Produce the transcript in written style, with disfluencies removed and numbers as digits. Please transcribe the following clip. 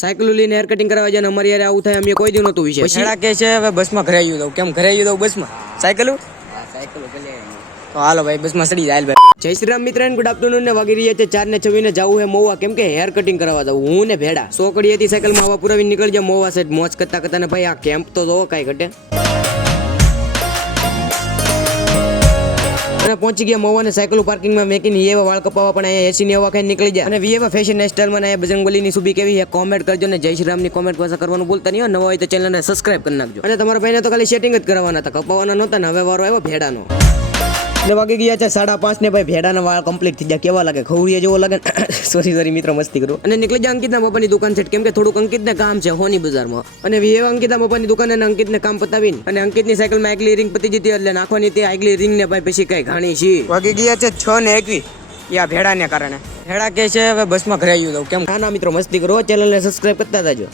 Cycle લઈને hair cutting કરવા જાય અમારી યાર આવું થાય અમે કોઈ દી નહોતું વિશે છેડા કે છે હવે બસમાં ઘરે આવી દઉં. કેમ ઘરે આવી દઉં બસમાં? સાયકલ તો હાલો ભાઈ બસમાં ચડી જાય ભાઈ. જય શ્રી રામ મિત્ર, ગુડ આફ્ટરનૂન ને વાગી રહ્યા છે 4:26 ને જવું હે મોવા, કેમ કે હેર કટિંગ કરવા જવું. હું ને ભેડા સોકડી હતી સાયકલ માં હવા પુરાવી નીકળી જાય મોવા સાઈડ મોજ કરતા કરતા ને ભાઈ આ કેમ્પ તો જો કાઈ ઘટે. અને પહોંચી ગયા મોવા ને સાયકલ પાર્કિંગ માં મેકીને એવા વાળ કપાવા પણ અહીંયા એસી ની હવા ખાઈ નીકળી જાય. અને વીએવા ફેશન સ્ટાઇલ માં અહીંયા બજરંગબલી ની સુબી કેવી છે કોમેન્ટ કરજો ને જય શ્રી રામ ની કોમેન્ટ પાછા કરવાનું ભૂલતા નહીં. નવા હોય તો ચેનલ ને સબસ્ક્રાઇબ કરી નાખજો. અને તમારા ભાઈને તો ખાલી સેટિંગ જ કરવાના હતા, કપાવાના નહોતા ને હવે વારો આવ્યો ભેડાનો. ને વાગી ગયા છે 5:30 ને ભાઈ ભેડાના વાળ કમ્પ્લીટ થઈ ગયા. કેવા લાગે? ખવડિયા જેવો લાગે. સોરી મિત્રો મસ્તી કરું. અને નીકળી જાય અંકિતના પપ્પાની દુકાન છે, કેમ કે થોડુંક અંકિતને કામ છે હોની બજારમાં. અને વીએ અંકિતના પપ્પાની દુકાન અને અંકિતને કામ પતાવીને અને અંકિતની સાયકલમાં એકલી રિંગ પતી જતી એટલે નાખવાની તે આગલી રિંગ ને ભાઈ પછી કઈ ઘાણી છે. વાગી ગયા છે 6:21 યા ભેડાને કારણે. ભેડા કે છે હવે બસમાં ઘરે આવી દઉં. કેમ? ના મિત્રો મસ્તી કરો, ચેનલને સબસ્ક્રાઇબ કરતા જાજો.